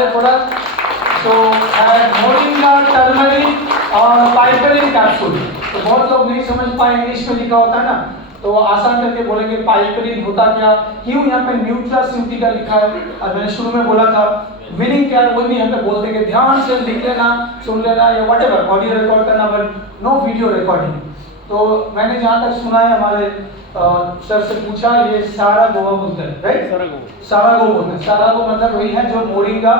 सारे प्रोडक्ट। तो moringa turmeric और पाइपरिन कैप्सूल। तो बहुत लोग नहीं समझ पाए, इंग्लिश में लिखा होता है ना, तो आसान करके बोलेंगे पाइपरिन होता क्या, क्यों यहाँ पे न्यूट्रास्यूटिका लिखा है। और मैंने शुरू में बोला था मीनिंग क्या है वो भी यहाँ पे बोल देंगे, ध्यान से लिख लेना, सुन लेना या व्हाटएवर, ऑडियो रिकॉर्ड करना बट नो वीडियो रिकॉर्डिंग। तो मैंने जहाँ तक सुना है हमारे सर से पूछा, ये सारागो बोलते हैं, राइट? सारागो बोलते हैं। सारागो मतलब वही है जो मोरिंगा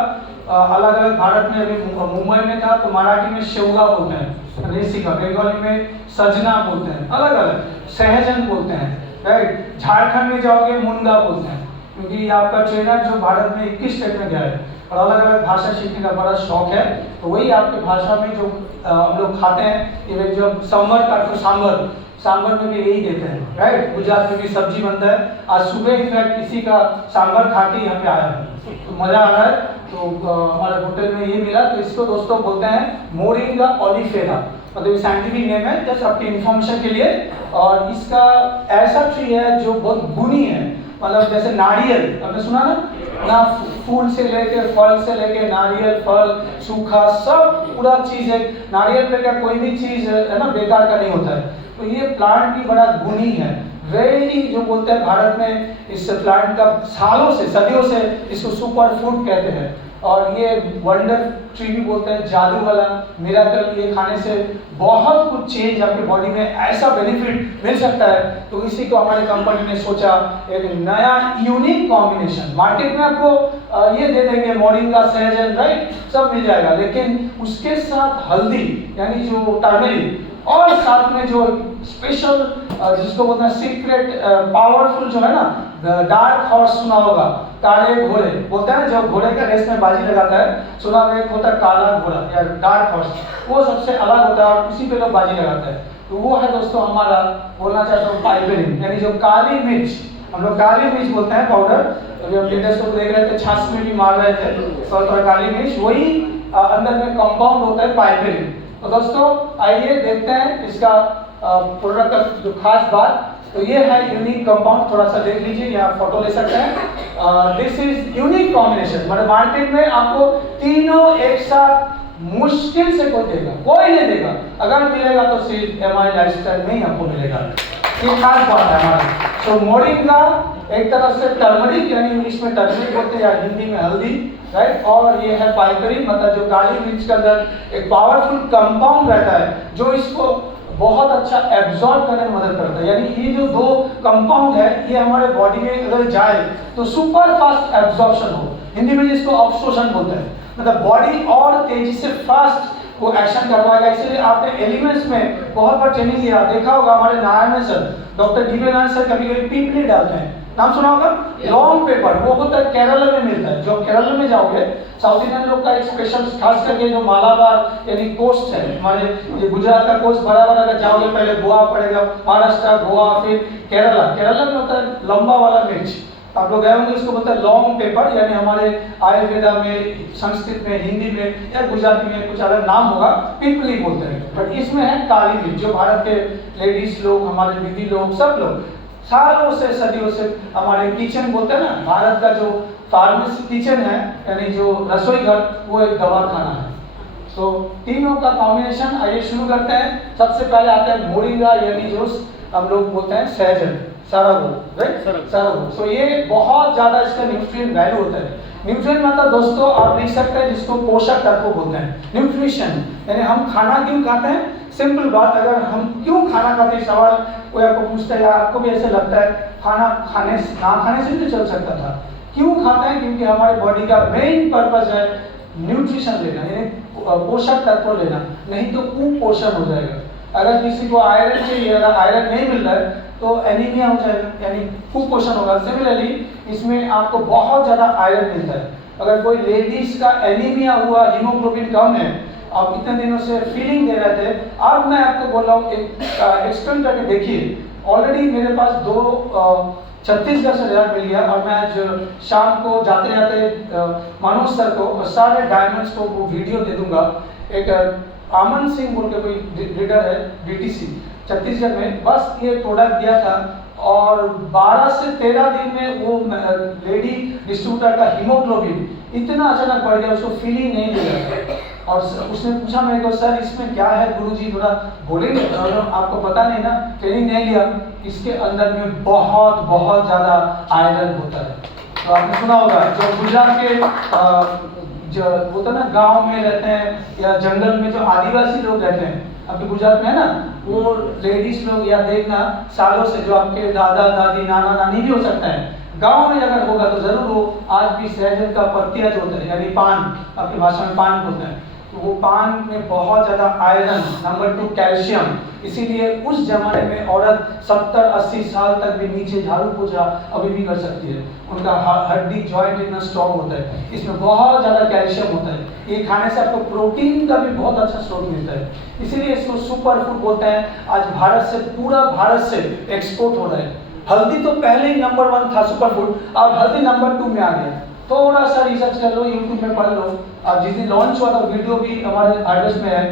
अलग अलग भारत में, अभी मुंबई में था तो मराठी में शेवगा बोलते हैं, नहीं सीखा, बंगाली में सजना बोलते हैं, अलग अलग सहजन बोलते हैं, राइट? झारखंड में जाओगे मुनगा बोलते हैं, क्योंकि आपका ट्रेनर जो भारत में 21 स्टेट में गया है और अलग अलग भाषा सीखने का बड़ा शौक है, तो वही आपके भाषा में जो हम लोग खाते हैं, इवन जब सांभर का तो सांभर में भी यही देते हैं, राइट? गुजरात में भी सब्जी बनता है। आज सुबह इनफैक्ट किसी का सांभर खा के यहाँ पे आया है, तो मजा आ रहा है। तो हमारे होटल में ये मिला, तो इसको दोस्तों बोलते हैं मोरिंगा ओलिफेरा, मतलब साइंटिफिक नेम है, जस्ट आपकी इन्फॉर्मेशन के लिए। और इसका ऐसा ट्री है जो बहुत गुणी है, मतलब जैसे नारियल आपने सुना ना, फूल से लेके फल से लेके नारियल, फल, सूखा, सब पूरा चीज है। नारियल पे क्या कोई भी चीज है ना बेकार का नहीं होता है। तो ये प्लांट भी बड़ा गुणी है, वेरी जो बोलते हैं भारत में इस प्लांट का सालों से सदियों से इसको सुपर फूड कहते हैं। और ये वंडर ट्री भी बोलते हैं, जादू वाला, मिराकल, ये खाने से बहुत कुछ चेंज आपके बॉडी में ऐसा बेनिफिट मिल सकता है। तो इसी को हमारे कंपनी ने सोचा एक नया यूनिक कॉम्बिनेशन, मार्केट में आपको ये दे देंगे मोरिंगा, सहजन, राइट, सब मिल जाएगा, लेकिन उसके साथ हल्दी यानी जो टर्मरिक और साथ में जो स्पेशल जिसको बोलते हैं सीक्रेट पावरफुल जो है ना, डार्क हॉर्स सुना होगा, काले घोड़े बोलते हैं ना, जब घोड़े का रेस में बाजी लगाता है, सुना होगा एक होता है काला घोड़ा या डार्क हॉर्स, वो सबसे अलग होता है और उसी पे लोग बाजी लगाते हैं। तो वो है दोस्तों हमारा, बोलना चाहता हूँ पाइपरिन, यानी जो काली मिर्च, हम लोग काली मिर्च बोलते हैं पाउडर, अभी हम लेटेस्ट को देख रहे थे, छाछ में भी मार रहे थे, तो काली मिर्च वही अंदर में कंपाउंड होता है पाइपरिन। तो दोस्तों आइए देखते हैं इसका प्रोडक्ट का जो खास बात। तो ये है यूनिक कंपाउंड, थोड़ा सा देख लीजिए, यहाँ फोटो ले सकते हैं। दिस इज यूनिक कॉम्बिनेशन, मतलब मार्केट में आपको तीनों एक साथ मुश्किल से कोई देगा, कोई नहीं देगा, अगर मिलेगा तो सिर्फ एमआई लाइफस्टाइल में ही आपको मिलेगा। ये खास बात है हमारी। तो मोरिंगा एक तरह से टर्मरिक यानी इंग्लिश में टर्मरिक बोलते हैं या हिंदी में हल्दी, राइट? और ये है पाइपरिन, मतलब जो काली मिर्च के अंदर एक पावरफुल कंपाउंड रहता है जो इसको बहुत अच्छा एब्जॉर्ब करने में मदद करता है। यानी ये जो दो कंपाउंड है ये हमारे बॉडी में अगर जाए तो सुपर फास्ट एब्जॉर्प्शन हो, हिंदी में जिसको अब्सॉर्प्शन बोलते हैं, मतलब बॉडी और तेजी से फास्ट वो एक्शन करवाएगा। इसीलिए आपने एलिमेंट्स में बहुत बार ट्रेनिंग लिया, देखा होगा हमारे Narayan sir, doctor dB Narayan sir कभी कभी पीपली डालते हैं, नाम सुना होगा, लॉन्ग पेपर, वो होता है केरला में मिलता है। जो केरला में जाओगे साउथ इंडियन लोग का एक स्पेशल, खास करके जो मालाबार यानी कोस्ट है हमारे, ये गुजरात का कोस्ट बराबर अगर जाओगे पहले गोवा पड़ेगा, महाराष्ट्र, गोवा, फिर केरला में होता है लंबा वाला मिर्च, आप लोग गए होंगे, उसको बोलते हैं लॉन्ग पेपर, यानी हमारे आयुर्वेदा में, संस्कृत में, हिंदी में या गुजराती में कुछ अलग नाम होगा, पिपली बोलते हैं। बट इसमें है काली मिर्च, जो भारत के लेडीज लोग, हमारे दीदी लोग, सब लोग सालों से सदियों से हमारे किचन बोलते हैं ना, भारत का जो फार्मेसी किचन है यानी जो रसोई घर, वो एक दवा खाना है। तो तीनों का कॉम्बिनेशन, आइए शुरू करते हैं। सबसे पहले आता है मोरिंगा यानी जो हम लोग बोलते हैं सहजन, सारागो, राइट? सारागो। सो ये बहुत ज्यादा इसका न्यूट्रिएंट वैल्यू होता है। न्यूट्रिएंट मतलब दोस्तों आप लिख सकते हैं जिसको पोषक तत्व बोलते हैं। न्यूट्रिशन यानी हम खाना क्यों खाते हैं, सिंपल बात, अगर हम क्यों खाना खाते हैं, सवाल कोई आपको पूछता है या आपको भी ऐसे लगता है खाना खाने ना खाने से भी चल सकता था, क्यों खाते हैं? क्योंकि हमारे बॉडी का मेन पर्पस है न्यूट्रिशन लेना, यानी पोषक तत्व लेना, नहीं तो कुपोषण हो जाएगा। अगर किसी को आयरन चाहिए, अगर आयरन नहीं मिल रहा है तो एनीमिया हो जाएगा, यानी कुपोषण होगा। सिमिलरली इसमें आपको बहुत ज़्यादा आयरन मिलता है। अगर कोई लेडीज का एनीमिया हुआ, हीमोग्लोबिन कम है, आप इतने दिनों से फीलिंग दे रहे थे, अब मैं आपको बोल रहा हूँ एक एक्सपेरिमेंट करके देखिए। ऑलरेडी मेरे पास 2 छत्तीसगढ़ से रिजल्ट मिल गया और मैं आज शाम को जाते जाते मनोज सर को सारे डायमंड्स को वो वीडियो दे दूंगा। एक आमन सिंह बोल के कोई लीडर है डीटीसी छत्तीसगढ़ में, बस ये प्रोडक्ट दिया था और 12 से 13 दिन में वो लेडी डिस्ट्रीब्यूटर का हीमोग्लोबिन इतना अचानक बढ़ गया, उसको फील ही नहीं मिला। और उसने पूछा मेरे को, सर इसमें क्या है गुरुजी, थोड़ा बोलेंगे? आपको पता नहीं ना, ट्रेनिंग नहीं लिया। इसके अंदर में बहुत बहुत ज़्यादा आयरन होता है। तो आपने सुना होगा, जो गुजरात के जो होता है ना, गांव में रहते हैं या जंगल में जो आदिवासी लोग रहते हैं, आपके गुजरात में है ना, वो लेडीज लोग, या देखना सालों से जो आपके दादा दादी नाना नानी भी हो सकता है, गांव में अगर होगा तो जरूर वो आज भी सहजन का पत्तियां जो होता है, यानी पान, आपकी भाषा में पान बोलते हैं, तो वो पान में बहुत ज़्यादा आयरन, नंबर 2 कैल्शियम, इसीलिए उस जमाने में औरत 70-80 साल तक भी नीचे झाड़ू पोछा अभी भी कर सकती है। उनका हड्डी जॉइंट इतना स्ट्रॉन्ग होता है, इसमें बहुत ज़्यादा कैल्शियम होता है। ये खाने से आपको प्रोटीन का भी बहुत अच्छा स्रोत मिलता है, इसीलिए इसको सुपर फूड बोलते हैं। आज भारत से, पूरा भारत से एक्सपोर्ट हो रहा है। हल्दी तो पहले ही नंबर 1 था सुपर फूड, अब हल्दी नंबर 2 में आ गया। थोड़ा सा रिसर्च कर लो, यूट्यूब में पढ़ लो। अब जिस दिन लॉन्च हुआ था वीडियो भी हमारे एड्रेस में है,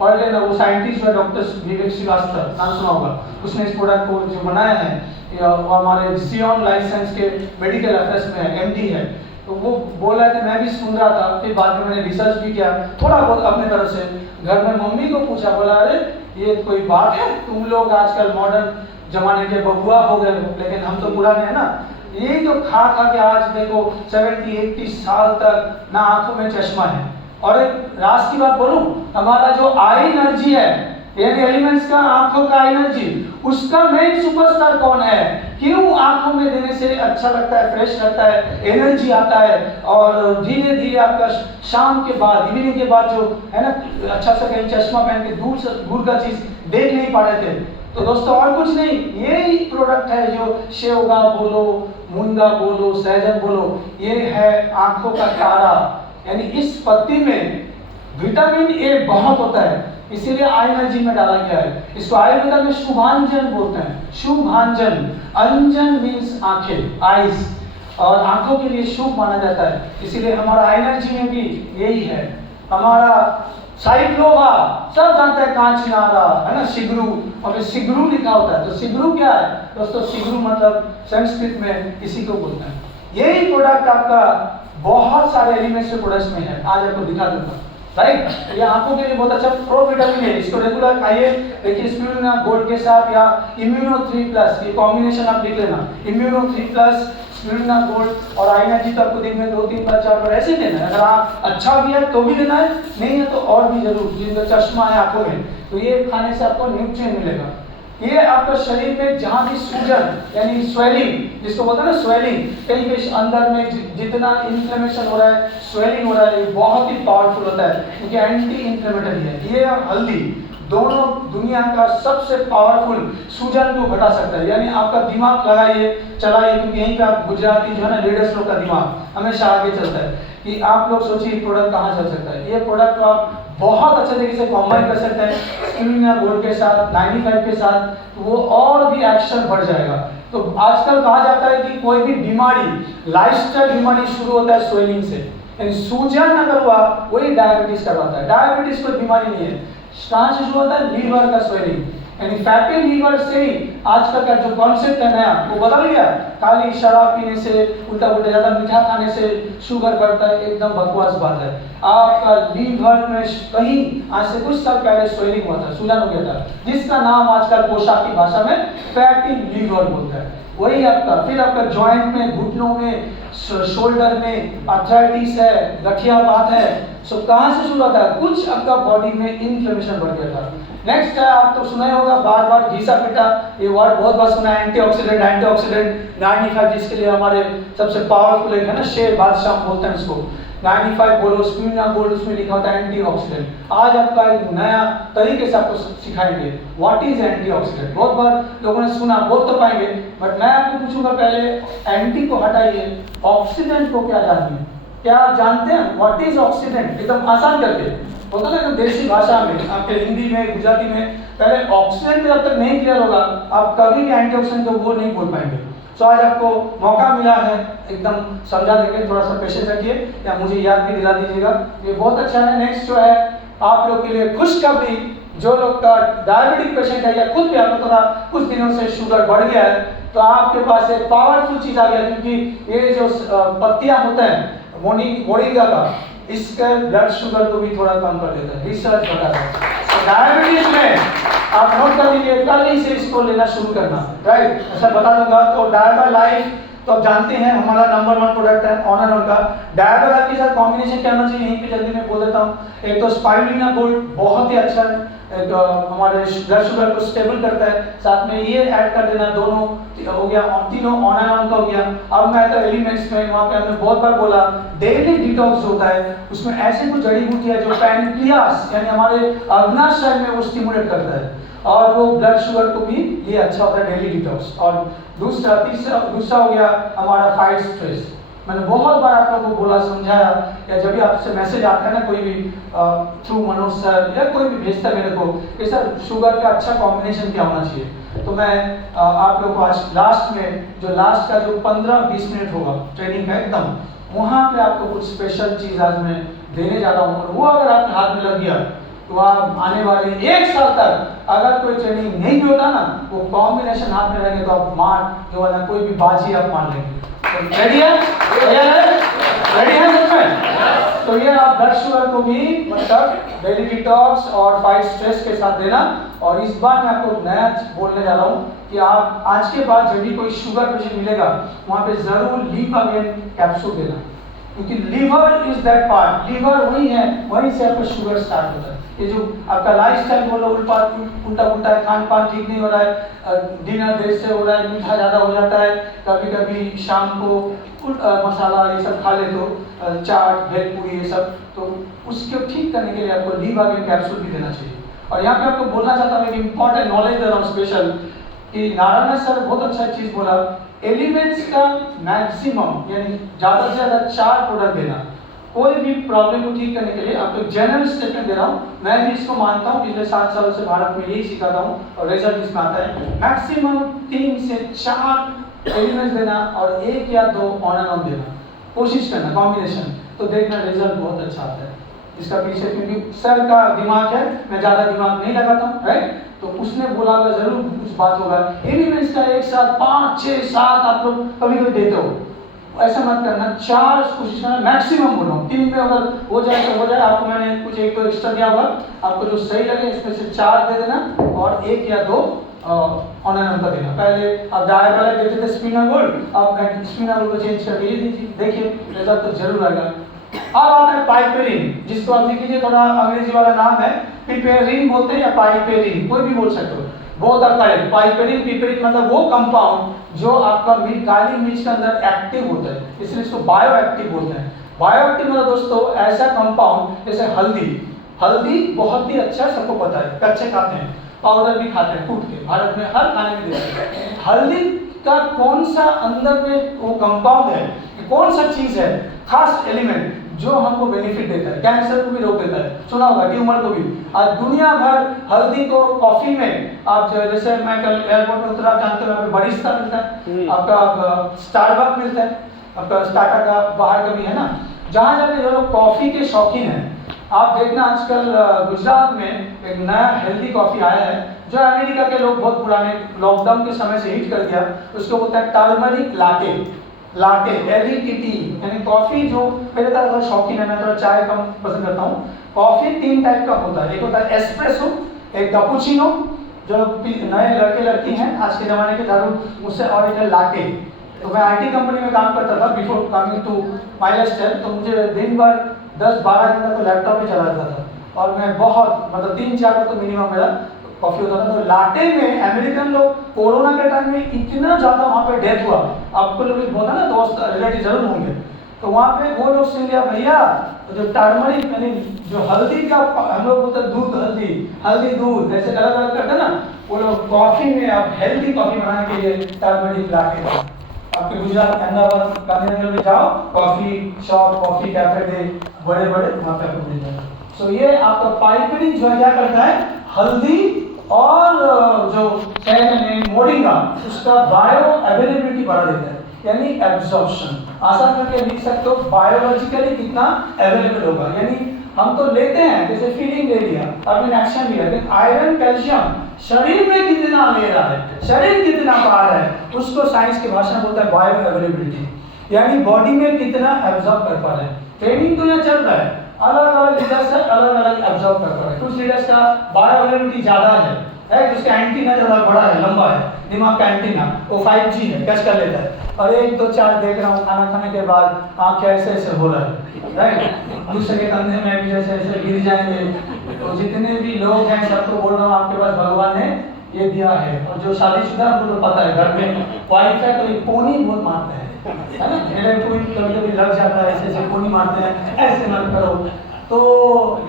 पढ़ लेना। वो साइंटिस्ट है डॉक्टर विवेक श्रीवास्तव, नाम सुना होगा, उसने इस प्रोडक्ट को जो बनाया है, वो हमारे सियोन लाइसेंस के मेडिकल अफेयर्स में है, एमडी है। तो वो बोल रहा था, मैं भी सुन रहा था, फिर बाद में मैंने रिसर्च भी किया थोड़ा बहुत अपने तरफ से। घर में मम्मी को पूछा, बोला अरे ये कोई बात है, तुम लोग आजकल मॉडर्न जमाने के बबुआ हो गए, लेकिन हम तो पुराने हैं ना। ये जो खा खा के आज देखो 70-80 साल तक ना आंखों में चश्मा है। और एक राज की बात बोलूं, हमारा जो आई एनर्जी है, यानी एलिमेंट्स का आंखों का एनर्जी, उसका मेन सुपरस्टार कौन है? क्यों आंखों में देने से अच्छा लगता है, फ्रेश लगता है, एनर्जी आता है, और धीरे धीरे आपका शाम के बाद, इवनिंग के बाद जो है ना, अच्छा सा कहीं चश्मा पहन के दूर का चीज देख नहीं पा रहे थे। तो दोस्तों और कुछ नहीं, यही प्रोडक्ट है जो शेवगा बोलो, मूंगा बोलो, सहजन बोलो, ये है आंखों का तारा। यानी इस पत्ती में विटामिन ए बहुत होता है, इसीलिए आई एनर्जी में डाला गया है। इसको आयुर्वेद में शुभांजन बोलते हैं, शुभांजन। अंजन मीन्स आंखें, आईज, और आंखों के लिए शुभ माना जाता है, इसीलिए हमारा आई एनर्जी में भी यही है। हमारा साइक्लोवा सब जानते हैं, कांचनारा है ना, सिगरू, और सिगरू लिखा होता है। तो सिगरू क्या है दोस्तों? सिगरू मतलब संस्कृत में इसी को बोलते हैं। यही प्रोडक्ट आपका बहुत सारे एलिमेंट्स के प्रोडक्ट्स में है, आज आपको दिखा दूंगा, राइट। ये आंखों के लिए बहुत अच्छा प्रो विटामिन है, इसको रेगुलर खाइए। देखिए स्पिरुलिना गोल्ड के साथ या इम्यूनो 3+, ये कॉम्बिनेशन आप लिख लेना, इम्यूनो 3+, स्पिरुलिना गोल्ड और आई एनर्जी। तो आपको दिन में 2-3 बार 4 बार ऐसे देना है। अगर आप अच्छा भी है तो भी देना है, नहीं है तो और भी जरूर। जिनका चश्मा है आंखों में, तो ये खाने से आपको न्यूट्रिएंट मिलेगा। ये आपका शरीर में जहाँ भी सूजन यानी स्वेलिंग, जिसको बोलते हैं ना स्वेलिंग, कहीं पे अंदर में जितना इन्फ्लेमेशन हो रहा है, स्वेलिंग हो रहा है, ये बहुत ही पावरफुल होता है, क्योंकि एंटी इन्फ्लेमेटरी है। ये और हल्दी दोनों दुनिया का सबसे पावरफुल सूजन को घटा सकता है। यानी आपका दिमाग लगाइए, चलाइए, क्योंकि यहीं पे आप गुजराती जो है ना, लेडीज लोग का दिमाग हमेशा आगे चलता है कि आप लोग सोचिए प्रोडक्ट कहाँ चल सकता है। ये प्रोडक्ट आप बहुत अच्छे तरीके से कॉम्बाइन कर सकते हैं स्पिरुलिना गोल्ड के साथ, 95 के साथ, तो वो और भी एक्शन बढ़ जाएगा। तो आजकल कहा जाता है कि कोई भी बीमारी, लाइफस्टाइल बीमारी शुरू होता है स्वेलिंग से, यानी सूजन अगर हुआ वही डायबिटीज करवाता है। डायबिटीज कोई बीमारी नहीं है, कहाँ से शुरू होता है? लीवर का स्वेलिंग, यानी फैटी लीवर से ही आजकल का जो कॉन्सेप्ट है नया, वो बदल गया। काली शराब पीने से, उल्टा उल्टा ज़्यादा मीठा खाने से शुगर बढ़ता है, एकदम बकवास बात है। आपका लीवर में कहीं आज से कुछ साल पहले स्वेलिंग हुआ था, सूजन हो गया था, जिसका नाम आजकल पोशाक की भाषा में फैटी लीवर बोलता है। वही आपका, फिर आपका जॉइंट में, घुटनों में, शोल्डर में आर्थराइटिस है, गठिया बात है, सो कहाँ से शुरू होता है? कुछ आपका बॉडी में इन्फ्लेमेशन बढ़ गया था। नेक्स्ट है, आप तो सुना होगा बार बार घिसा पिटा, ये वर्ड बहुत बार सुना है, एंटीऑक्सीडेंट, एंटीऑक्सीडेंट 95, जिसके लिए हमारे सबसे पावरफुल एक है ना, शेर बादशाह बोलते हैं इसको, 95 बोलो, स्पिरुलिना गोल्ड, उसमें लिखा होता है एंटीऑक्सीडेंट। आज आपका एक नया तरीके से आपको सिखाएंगे व्हाट इज एंटीऑक्सीडेंट। बहुत बार लोगों ने सुना, बोल तो पाएंगे, बट मैं आपको पूछूंगा पहले एंटी को हटाइए, ऑक्सीडेंट को क्या जानिए। क्या आप जानते हैं व्हाट इज ऑक्सीडेंट? एकदम आसान करके होता है ना, देसी भाषा में, आपके हिंदी में, गुजराती में। पहले ऑक्सीडेंट जब तक नहीं क्लियर होगा, आप कभी भी एंटीऑक्सीडेंट को वो नहीं बोल पाएंगे। सो आज आपको मौका मिला है, एकदम समझा देंगे, थोड़ा सा पेशेंस रखिए, या मुझे याद भी दिला दीजिएगा, ये बहुत अच्छा है। नेक्स्ट जो है आप लोग के लिए खुशखबरी, जो लोग का डायबिटिक पेशेंट है या खुद भी आपको थोड़ा कुछ दिनों से शुगर बढ़ गया है, तो आपके पास एक पावरफुल चीज आ गया, क्योंकि ये जो पत्तियां होते हैं मोरिंगा का, इसका ब्लड शुगर को भी थोड़ा कम कर देता है, रिसर्च बताता है। तो डायबिटीज में आप नोट कर लीजिए, कल ही से इसको लेना शुरू करना, राइट, ऐसा बता दूंगा। तो डायबा लाइफ तो आप जानते हैं हमारा नंबर 1 प्रोडक्ट है ऑनर उनका। डायबा लाइफ के साथ कॉम्बिनेशन क्या होना चाहिए, यहीं पे जल्दी मैं बोल देता हूँ। एक तो स्पाइरुलिना गोल्ड बहुत ही अच्छा है, एक हमारे ब्लड शुगर को स्टेबल करता है, साथ में ये ऐड कर देना, दोनों हो गया, तीनों ऑनर उनका हो गया। अब मैं तो एलिमेंट्स में वहाँ पे हमने बहुत बार बोला, डेली डिटॉक्स होता है, उसमें ऐसे कुछ जड़ी बूटी है जो पैनक्रियास यानी हमारे अग्नाशय में वो स्टिमुलेट करता है, और वो ब्लड शुगर को भी ये अच्छा होता है डेली डिटॉक्स। और दूसरा हो गया हमारा फाइट स्ट्रेस। मैंने बहुत बार आप लोगों को बोला, समझाया, या जब भी आपसे मैसेज आता है ना कोई भी थ्रू मनोज सर या कोई भी भेजता है मेरे को कि सर शुगर का अच्छा कॉम्बिनेशन क्या होना चाहिए, तो मैं आप लोगों को आज लास्ट का जो 15-20 मिनट होगा ट्रेनिंग का एकदम, वहाँ पे आपको कुछ स्पेशल चीज़ आज मैं देने जा रहा हूँ। और वो अगर आपके हाथ में लग गया तो आप आने वाले 1 साल तक अगर कोई ट्रेनिंग नहीं भी होता ना, वो कॉम्बिनेशन हाथ में रहेंगे तो आप मार जो वाला कोई भी बाजी आप मान लेंगे। तो रेडी है? रेडी है सब में? तो ये आप ब्लड शुगर को भी मतलब डेली डिटॉक्स और फाइट स्ट्रेस के साथ देना। और इस बार मैं आपको नया बोलने जा रहा हूँ कि आप आज के बाद जब भी कोई शुगर पेशेंट मिलेगा वहाँ पे जरूर लीव अगेन कैप्सूल देना, क्योंकि liver is that part, liver वही है, वहीं से आपका शुगर स्टार्ट होता है। ये जो आपका लाइफस्टाइल बोलो उल्टा पुल्टा है, खान पान ठीक नहीं हो रहा है, डिनर देर से हो रहा है, मीठा ज़्यादा हो जाता है, कभी कभी शाम को मसाला ये सब खा ले तो चाट भेलपूरी ये सब, तो उसको ठीक करने के लिए आपको लीवागेन कैप्सूल भी देना चाहिए। और यहाँ पे आपको बोलना चाहता हूँ एक इम्पॉर्टेंट नॉलेज दे रहा हूँ स्पेशल, कि नारायण सर बहुत अच्छा चीज़ बोला, एलिमेंट्स का मैक्सिमम यानी ज़्यादा से ज़्यादा 4 प्रोडक्ट देना कोई भी प्रॉब्लम को ठीक करने के लिए। आपको जनरल स्टेटमेंट दे रहा हूँ, मैं भी इसको मानता हूँ, पिछले 7 सालों से भारत में यही सिखाता हूँ और रिजल्ट इसमें आता है। मैक्सिमम 3 से 4 एलिमेंट्स देना और 1 या 2 ऑन देना, कोशिश करना कॉम्बिनेशन, तो देखना रिजल्ट बहुत अच्छा आता है। इसका पीछे क्योंकि सर का दिमाग है, मैं ज़्यादा दिमाग नहीं लगाता हूँ, राइट, तो उसने बोला होगा जरूर कुछ बात होगा। एलिमेंट्स का एक साथ 5, 6, 7 आप लोग कभी कभी देते हो, ऐसा मत करना, 4 कोशिश करना, मैक्सिमम बोल रहा हूँ। 3 में अगर हो जाए तो हो जाए, आपको मैंने कुछ 1-2 एक्स्ट्रा दिया होगा, आपको जो सही लगे इसमें से 4 दे देना और 1 या 2 ऑनलाइन का देना। पहले आप डायबा देते थे स्पिना गोल्ड, आप स्पिना गोल्ड को चेंज करके ये दीजिए, देखिए रिजल्ट तो जरूर आएगा। अब आता है पाइपेरिन, जिसको आप देख लीजिए, थोड़ा अंग्रेजी वाला नाम है, पिपेरिन बोलते हैं या पाइपेरिन, कोई भी बोल सकते हो, बहुत करेक्ट। पाइपेरिन पिपेरिन मतलब वो कंपाउंड जो आपका काली मिर्च के अंदर एक्टिव होता है, इसलिए इसको बायो एक्टिव बोलते हैं। बायो एक्टिव मतलब दोस्तों ऐसा कंपाउंड जैसे हल्दी बहुत ही अच्छा, सबको पता है, कच्चे खाते हैं, पाउडर भी खाते हैं कूट के, भारत में हर खाने में देते हैं। हल्दी का कौन सा अंदर में वो कंपाउंड है, कौन सा चीज है, खास एलिमेंट जो हमको बेनिफिट देता है, कैंसर को भी रोक देता है, सुना होगा, ट्यूमर को भी। आज दुनिया भर हल्दी को कॉफी में, आप जैसे मैं कल एयरपोर्ट में उतरा, जानते हो यहाँ पे बरिस्ता मिलता है, आपका स्टारबक्स मिलता है, आपका टाटा का बाहर का भी है ना, जहाँ जाके जो लोग कॉफी के शौकीन हैं, आप देखना आजकल गुजरात में एक नया हेल्दी कॉफी आया है जो अमेरिका के लोग बहुत पुराने लॉकडाउन के समय से हिट कर दिया, उसको बोलता है टर्मरिक लाटे, LETT, यानी कॉफी जो मेरे तरह शौकीन है, मैं थोड़ा चाय कम पसंद करता हूँ। कॉफी 3 टाइप का होता है, एक होता है एस्प्रेसो, एक कैपुचिनो, जो नए लड़के लड़की हैं आज के ज़माने के दारू मुझसे, और एक है लाटे। तो मैं IT कंपनी में काम करता था before coming to my lifestyle, तो मुझे दिन भर 10-12 घंटा तो लैपटॉप पे चलाता था और मैं बहुत मतलब 3-4 तो मिनिमम मेरा कॉफी होता था। तो लाटे में अमेरिकन लोग कोरोना के टाइम में इतना ज़्यादा वहाँ पे डेथ हुआ, आपको लोग बोला ना दोस्त रिलेटिव जरूर होंगे, तो वहाँ पे वो लोग सुन लिया भैया जो टर्मरिक यानी जो हल्दी का, हम लोग बोलते हैं दूध हल्दी दूध ऐसे अलग अलग करते हैं ना, वो लोग कॉफी में आप हेल्दी कॉफी बनाने के लिए टर्मरिक लाटे। आपके गुजरात अहमदाबाद गांधीनगर में जाओ, कॉफी शॉप, कॉफी कैफे दे बड़े वहाँ पे आपको मिल जाएगा। सो ये आपका पाइपेरिन जो है क्या करता है, हल्दी और जो मोरिंगा उसका बायो अवेलेबिलिटी बढ़ा देता है। यानी एब्जॉर्प्शन। आसान करके लिख सकते हो बायोलॉजिकली कितना अवेलेबल होगा, यानी हम तो लेते हैं, जैसे फीडिंग ले लिया, अर्बन एक्शन लिया, लेकिन आयरन कैल्शियम शरीर में कितना ले रहा है, शरीर कितना पा रहा है, उसको साइंस की भाषा में बोलता है बायो अवेलेबिलिटी, यानी बॉडी में कितना एब्जॉर्ब कर पा रहे हैं। ट्रेनिंग तो यहाँ चल रहा है, अलग अलग लीडर्स है, अलग अलग एब्जॉर्ब कर पा रहे हैं। कुछ लीडर्स का बायो अवेलेबिलिटी ज़्यादा है, जिसका एंटीना ज़्यादा बड़ा है, लंबा है, दिमाग का एंटीना वो 5G है, कैच कर लेता है। और 1 2 4 देख रहा हूँ खाना खाने के बाद आँख ऐसे ऐसे हो रहा है, राइट, दूसरे के कंधे में भी जैसे ऐसे गिर जाएंगे। तो जितने भी लोग हैं सबको बोल रहा हूँ आपके पास भगवान ने ये दिया है। और जो शादीशुदा उनको तो पता है, घर में वाइफ है तो ये पोनी बहुत मारते हैं, है ना, मेरे कोई कभी कभी लग जाता है, ऐसे ऐसे पोनी मारते हैं, ऐसे मत करो। तो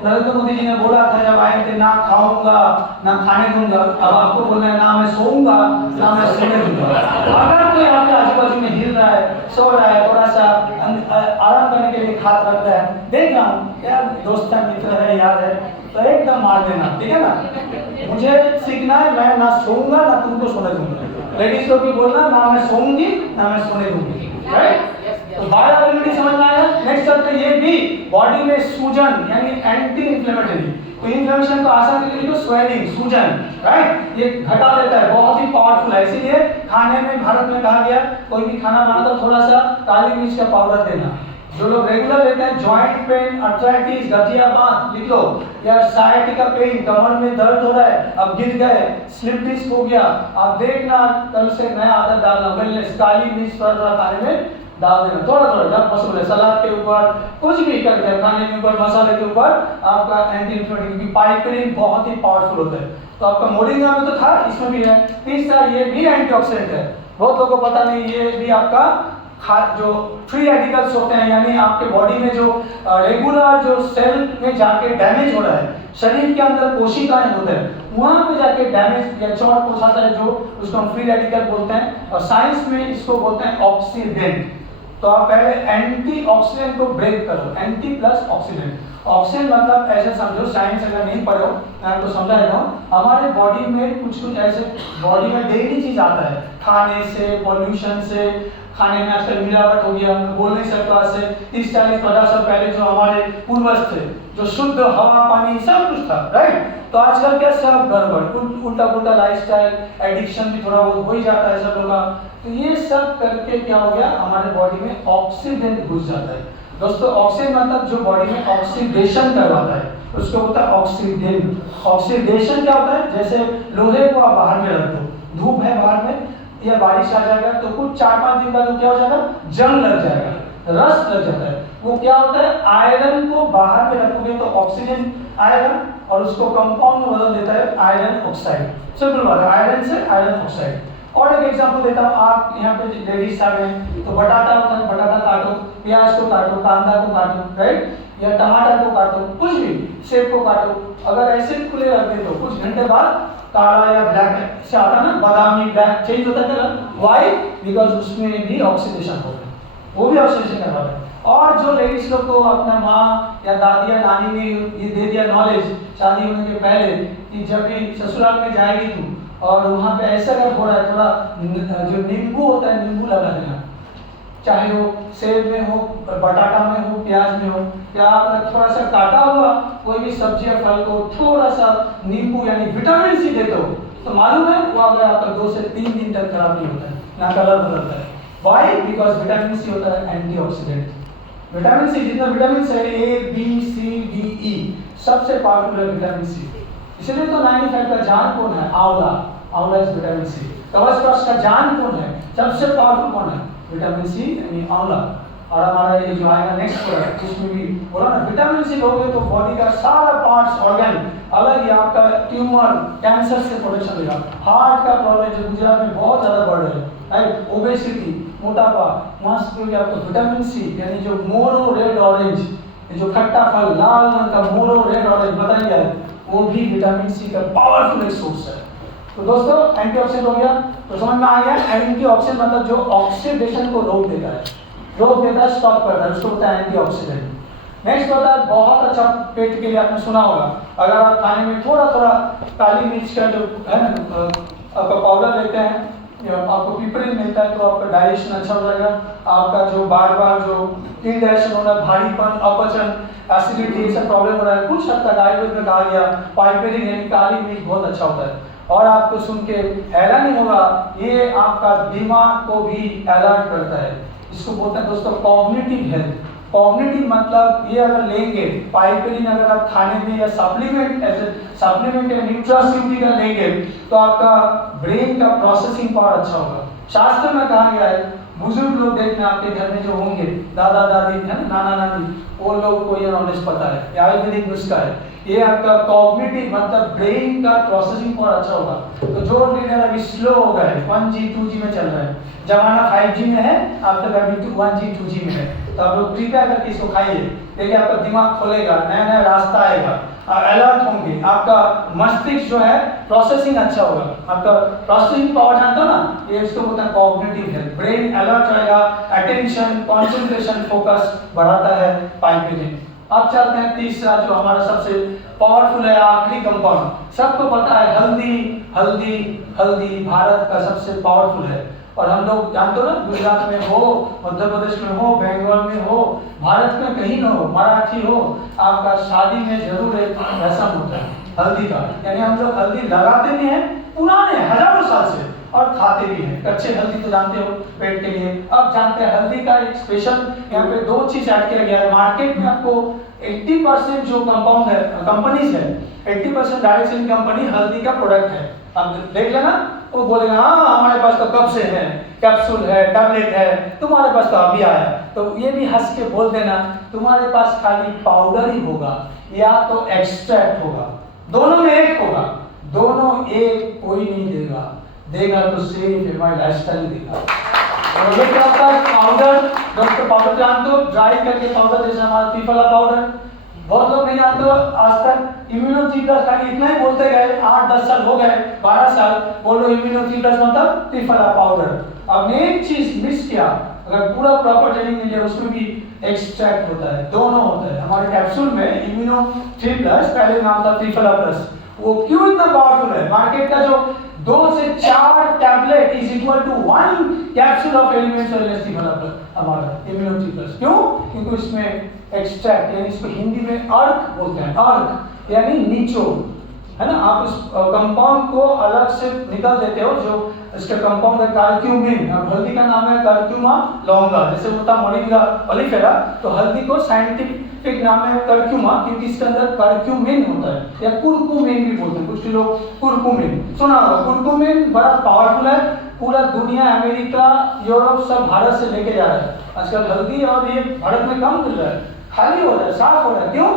नरेंद्र मोदी जी ने बोला था जब आए थे, ना खाऊंगा ना खाने दूंगा, अब आपको बोल रहे हैं ना मैं सोऊंगा ना मैं सोने दूंगा। अगर कोई आपके आजू बाजू में हिल रहा है, सो रहा है, थोड़ा सा आराम करने के लिए हाथ रख रहा है, देख रहा हूँ यार दोस्त है, मित्र है, यार है, तो एकदम मार देना, ठीक है ना। मुझे सीखना है, मैं ना सोऊंगा ना तुमको सोने दूंगा। लेडीज को भी बोलना ना मैं सोऊंगी ना मैं सोने दूंगी, राइट। तो बायो अवेलेबिलिटी समझ में आया। नेक्स्ट चैप्टर ये भी बॉडी में सूजन यानी एंटी इंफ्लेमेटरी। तो इन्फ्लेमेशन को आसान करके लिखो स्वेलिंग, सूजन, राइट, ये घटा देता है, बहुत ही पावरफुल है। इसीलिए खाने में भारत में कहा गया कोई भी खाना बनाता तो थोड़ा सा काली मिर्च का पाउडर देना। जो लोग रेगुलर लेते हैं, जॉइंट पेन, अर्थराइटिस, गठिया बात लिख लो, या साइटिका पेन, कमर में दर्द हो रहा है, अब गिर गए, स्लिप डिस्क हो गया, आप देखना कल से नया आदत डालना, वेलनेस, काली मिर्च थोड़ा खाने में डाल देना, थोड़ा थोड़ा जब पसंद है, सलाद के ऊपर कुछ भी करके खाने के ऊपर, मसाले के ऊपर, आपका एंटी इंफ्लेमेटरी, क्योंकि पाइपरिन बहुत ही पावरफुल होता है। तो आपका मोरिंगा में तो था, इसमें भी है। तीसरा ये भी एंटीऑक्सीडेंट है, बहुत लोगों को पता नहीं, ये भी आपका जो फ्री रेडिकल्स होते हैं, यानी आपके बॉडी में जो रेगुलर जो सेल में जाके डैमेज हो रहा है, शरीर के अंदर कोशिकाएं होते हैं, वहां पे जाके डैमेज या चोट पहुंचाता है, जो उसको हम फ्री रेडिकल बोलते हैं, और साइंस में इसको बोलते हैं ऑक्सीडेंट। तो आप पहले एंटी ऑक्सीडेंट को ब्रेक करो, एंटी प्लस ऑक्सीडेंट। ऑक्सीडेंट मतलब ऐसे समझो, साइंस अगर नहीं पढ़ो मैं आपको समझा देता हूँ, हमारे बॉडी में कुछ कुछ ऐसे बॉडी में डेली चीज आता है, खाने से, पॉल्यूशन से, खाने में आजकल मिलावट हो गया, बोल नहीं सकता से 30-40-50 साल पहले जो हमारे पूर्वज थे, जो शुद्ध हवा पानी सब कुछ था, राइट। तो आजकल क्या सब गड़बड़, उल्टा पुल्टा लाइफस्टाइल, एडिक्शन भी थोड़ा बहुत हो ही जाता है सब लोगों का। तो ये सब करके क्या हो गया, हमारे बॉडी में ऑक्सीडेंट घुस जाता है। दोस्तों ऑक्सीडेंट मतलब जो बॉडी में ऑक्सीडेशन करवाता है, उसको होता है ऑक्सीडेंट। ऑक्सीडेशन क्या होता है, जैसे लोहे को आप बाहर में रख दो, धूप है बाहर में या बारिश आ जाएगा तो कुछ 4-5 दिन बाद क्या हो जाएगा, जंग लग जाएगा, रस लग जाता है। वो क्या होता है, आयरन को बाहर में रखोगे तो ऑक्सीजन आएगा और उसको कंपाउंड में बदल देता है आयरन ऑक्साइड। सिंपल बात है, आयरन से आयरन ऑक्साइड। और एक एग्जांपल देता हूँ, आप यहाँ पे लेडीज आ गए तो बटाटा होता है, बटाटा काटो, प्याज को काटो, कांदा को काटो, राइट, या टमाटर को काटो, कुछ भी, सेब को काटो, अगर ऐसे खुले रख दे तो कुछ घंटे बाद काला या ब्लैक से आता ना, बादामी ब्लैक चेंज होता है कलर, व्हाई, बिकॉज उसमें भी ऑक्सीडेशन हो रहा है, वो भी ऑक्सीडेशन कर रहा है। और जो लेडीज लोग को अपना माँ या दादी या नानी ने ये दे दिया नॉलेज शादी होने के पहले कि जब भी ससुराल में जाएगी तू और वहाँ पे ऐसा अगर हो रहा है, थोड़ा जो नींबू होता है, नींबू लगा देना, चाहे वो सेब में हो, बटाटा में हो, प्याज में हो, या आपने थोड़ा सा काटा हुआ कोई भी सब्जी या फल को थोड़ा सा नींबू यानी विटामिन सी देते हो तो मालूम है वो अगर आपका 2 से 3 दिन तक खराब नहीं होता है, ना कलर बदलता है। वाई, बिकॉज विटामिन सी होता है एंटीऑक्सीडेंट। विटामिन सी, जितना विटामिन सी है, A B C D E, सबसे पावरफुल है विटामिन सी। इसलिए तो 95 का जान कौन है, आंवला, आंवला इज विटामिन सी। कवच का जान कौन है, सबसे पावरफुल कौन है, विटामिन सी यानी आंवला। और हमारा ये जो आएगा नेक्स्ट प्रोडक्ट, उसमें भी बोला ना विटामिन सी लोगे तो बॉडी का सारा पार्ट्स ऑर्गन अलग ही, आपका ट्यूमर कैंसर से प्रोटेक्शन देगा। हार्ट का प्रॉब्लम जो गुजरात में बहुत ज़्यादा बढ़ रहा है, राइट, ओबेसिटी, मोटापा, मस्त क्योंकि आपको विटामिन सी यानी जो मोरो रेड ऑरेंज, जो खट्टा फल लाल रंग का मोरो रेड ऑरेंज बताइए, वो भी विटामिन सी का पावरफुल सोर्स है। तो दोस्तों एंटीऑक्सीडेंट हो गया तो समझ में आ गया, एंटीऑक्सीडेंट मतलब जो ऑक्सीडेशन को रोक देता है, स्टॉप करता है, उसको होता है एंटीऑक्सीडेंट। नेक्स्ट होता है बहुत अच्छा पेट के लिए, आपने सुना होगा, अगर आप खाने में थोड़ा थोड़ा काली मिर्च का जो है ना आपका पाउडर लेते हैं आपको पिपरिन मिलता है तो आपका डाइजेशन अच्छा हो जाएगा। आपका जो बार बार जो इंडाइजेशन होना, भारीपन, अपचन, एसिडिटी, ये सब प्रॉब्लम हो रहा है, कुछ हद तक आयुर्वेद में कहा गया पाइपरिन यानी काली मिर्च बहुत अच्छा होता है। और आपको सुन के हैरान नहीं होगा, ये आपका दिमाग को भी अलर्ट करता है। इसको बोलते हैं दोस्तों कॉग्निटिव हेल्थ। कॉग्निटिव मतलब ये अगर लेंगे पाइपरिन, अगर आप खाने में या सप्लीमेंट या न्यूट्रास्यूटिकल लेंगे तो आपका ब्रेन का प्रोसेसिंग पावर अच्छा होगा। शास्त्र में कहा गया है, बुजुर्ग लोग देखना आपके घर में जो होंगे, दादा दादी है ना, नाना नानी, वो लोग को ये नॉलेज पता है, ये आयुर्वेदिक नुस्खा है। ये आपका कॉग्निटिव मतलब ब्रेन का प्रोसेसिंग पावर अच्छा होगा। तो जो लीडर अभी स्लो हो गए, 1G 2G में चल रहा है, जमाना 5G में है, आप तक अभी 1G 2G में है, तो आप लोग कृपया करके इसको खाइए। देखिए आपका दिमाग खोलेगा, नया नया रास्ता आएगा, अलर्ट होंगे, आपका मस्तिष्क जो है प्रोसेसिंग अच्छा होगा। आपका प्रोसेसिंग पावर जानते हो ना, ये इसको बोलते हैं कॉग्निटिव हेल्थ। ब्रेन अलर्ट रहेगा, अटेंशन, कंसंट्रेशन, फोकस बढ़ाता है पाइपरिन। अब चलते हैं तीसरा जो हमारा सबसे पावरफुल है, आखिरी कंपाउंड। सबको पता है हल्दी, हल्दी, हल्दी भारत का सबसे पावरफुल है। और हम लोग जानते हो ना, गुजरात में हो, मध्य प्रदेश में हो, बंगाल में हो, भारत में कहीं न हो, मराठी हो, आपका शादी में जरूर एक रस्म होता है हल्दी का। यानी हम लोग हल्दी लगाते भी हैं पुराने हजारों साल से और खाते भी हैं। कच्चे हल्दी तो जानते हो पेट के लिए। अब जानते हैं हल्दी का एक स्पेशल यहाँ पे 2 चीज ऐड किया गया है। मार्केट में आपको 80% जो कंपाउंड है, कंपनीज है, 80% डायरेक्ट सेलिंग कंपनी हल्दी का प्रोडक्ट है। अब देख लेना, वो बोलेगा हाँ हमारे पास तो कब से है, कैप्सूल है, टैबलेट है, तुम्हारे पास तो अभी आया। तो ये भी हंस के बोल देना, तुम्हारे पास खाली पाउडर ही होगा या तो एक्सट्रैक्ट होगा, दोनों में एक होगा। दोनों एक कोई नहीं देगा, देगा तो सिर्फ हमारे लाइफस्टाइल देगा। और ये क्या होता है पाउडर, दोस्तों पाउडर जानते हो, ड्राई करके पाउडर, जैसे हमारा त्रिफला पाउडर, बहुत लोग नहीं जानते हो आज तक। इम्यूनो-3 प्लस खाली इतना ही बोलते गए, 8-10 साल हो गए, 12 साल बोलो इम्यूनो-3 प्लस मतलब त्रिफला पाउडर। अब एक चीज मिस किया, अगर पूरा प्रॉपर ट्रेनिंग मिल जाए, उसमें भी एक्सट्रैक्ट होता है, दोनों होता है। हमारे कैप्सूल में इम्यूनो-3 प्लस, पहले नाम था त्रिफला प्लस, वो क्यों इतना पावरफुल है? मार्केट का जो 2 से 4 tablet is equal to 1 capsule of elements Triphala plus, हमारा इम्यूनो-3 प्लस। क्यों? क्योंकि इसमें एक्सट्रैक्ट यानी इसको हिंदी में अर्क बोलते हैं, अर्क यानी निचोड़, है ना। आप इस कंपाउंड को अलग से निकाल देते हो, जो इसका कंपाउंड है करक्यूमिन। अब हल्दी का नाम है करक्यूमा लॉन्गा, जैसे होता मोरिंगा ओलिफेरा, तो हल्दी को साइंटिफिक नाम है करक्यूमा, क्योंकि इसके अंदर करक्यूमिन होता है, या कुरकुमिन भी बोलते हैं कुछ लोग, कुरकुमिन सुना होगा। कुरकुमिन बड़ा पावरफुल है, पूरा दुनिया, अमेरिका, यूरोप सब भारत से लेके जा रहा है। आजकल हल्दी और ये भारत में कम मिल रहा है, खाली हो रहा है, साफ हो रहा है। क्यों?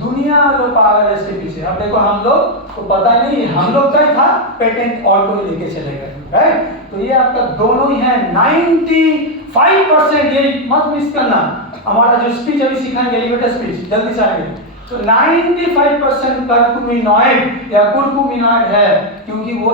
दुनिया लोग पागल है इसके पीछे। अब देखो हम लोग को पता ही नहीं, हम लोग का ही था, पेटेंट और कोई लेके चले गए, राइट। तो ये आपका दोनों ही है 95%। ये मत मिस करना, हमारा जो स्पीच अभी सीखाएंगे एलिवेटर स्पीच, जल्दी से आएंगे। तो 95% कर्कुमिनॉइड या कुरकुमिनॉइड है, क्योंकि वो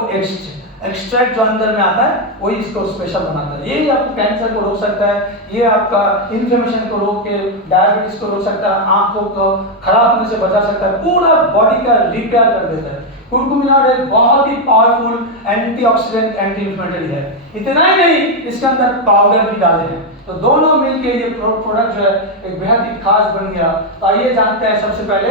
एक्सट्रैक्ट जो अंदर में आता है वही इसको स्पेशल बनाता है। ये आपको कैंसर को रोक सकता है, ये आपका इन्फ्लेमेशन को रोक के डायबिटीज को रोक सकता है, आंखों को खराब होने से बचा सकता है, पूरा बॉडी का रिपेयर कर देता है। कुरकुमिनॉइड एक बहुत ही पावरफुल एंटीऑक्सीडेंट, एंटी इन्फ्लेमेटरी है। इतना ही नहीं, इसके अंदर पाउडर भी डाले हैं, तो दोनों मिलके ये प्रोडक्ट जो है एक बेहद ही खास बन गया। तो आइए जानते हैं सबसे पहले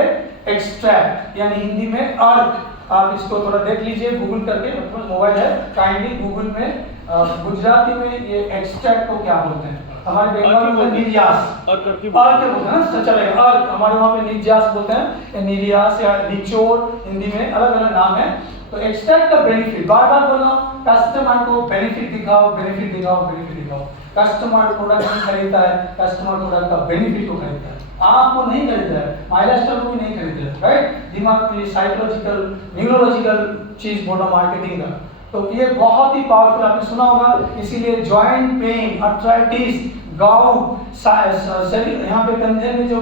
एक्सट्रैक्ट यानी हिंदी में अर्क। आप इसको थोड़ा देख लीजिए गूगल करके, मतलब मोबाइल है, काइंडली गूगल में गुजराती में ये एक्सट्रैक्ट को क्या बोलते हैं। हमारे बंगाली में निर्यास और करके बोलते हैं ना, चलेगा। अर्क हमारे वहाँ पे निर्यास बोलते हैं, निर्यास या निचोड़, हिंदी में अलग अलग नाम है। तो एक्सट्रैक्ट का बेनिफिट बार बार बोलना, कस्टमर को बेनिफिट दिखाओ, बेनिफिट दिखाओ, बेनिफिट दिखाओ। कस्टमर प्रोडक्ट नहीं खरीदता है, कस्टमर प्रोडक्ट का बेनिफिट को खरीदता है, आपको नहीं खरीदता है, माइलस्टोन को भी नहीं खरीदता है, राइट। दिमाग में साइकोलॉजिकल, न्यूरोलॉजिकल चीज बोलना मार्केटिंग का। तो ये बहुत ही पावरफुल, आपने सुना होगा। इसीलिए जॉइंट पेन, अर्थराइटिस, गाउट, शरीर यहाँ पे कंधे में जो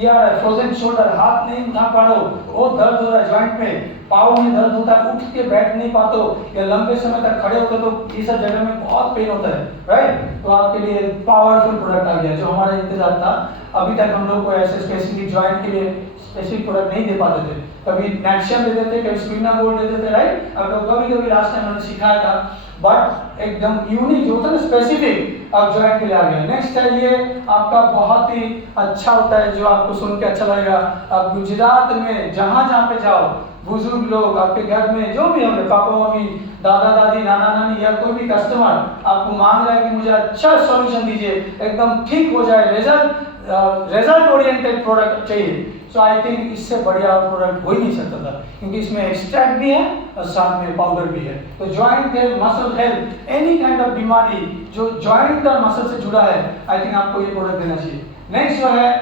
या फ्रोजन शोल्डर, हाथ नहीं उठा पा रहे हो, वो दर्द हो रहा है जॉइंट में, पाँव में दर्द होता है, उठ के बैठ नहीं पाते हो या लंबे समय तक खड़े होते हो, तो ये सब जगह में बहुत पेन होता है, राइट। तो आपके लिए पावरफुल प्रोडक्ट आ गया, जो हमारा इंतजार था। अभी तक हम लोग को ऐसे स्पेसिफिक जॉइंट के लिए स्पेसिफिक प्रोडक्ट नहीं दे पाते थे, कभी नेक्शियम दे देते, कभी स्पिना गोल्ड दे देते, राइट। अब कभी कभी लास्ट टाइम मैंने सिखाया था बट एकदम यूनिक जो होता है ना, स्पेसिफिक आप जॉइंट के लिए आ गए। नेक्स्ट है ये आपका बहुत ही अच्छा होता है, जो आपको सुन के अच्छा लगेगा। आप गुजरात में जहाँ जहाँ पे जाओ, बुजुर्ग लोग आपके घर में जो भी होंगे, पापा मम्मी, दादा दादी, नाना नानी या कोई भी कस्टमर आपको मांग रहा है कि मुझे अच्छा सॉल्यूशन दीजिए, एकदम ठीक हो जाए, रिजल्ट ओरिएंटेड प्रोडक्ट चाहिए। सो आई थिंक इससे बढ़िया प्रोडक्ट हो ही नहीं सकता था, क्योंकि इसमें एक्सट्रैक्ट भी है और साथ में पाउडर भी है। तो joint health, muscle health, any kind of बीमारी जो जॉइंट और मसल से जुड़ा है, आई थिंक आपको ये प्रोडक्ट देना चाहिए। नेक्स्ट जो है,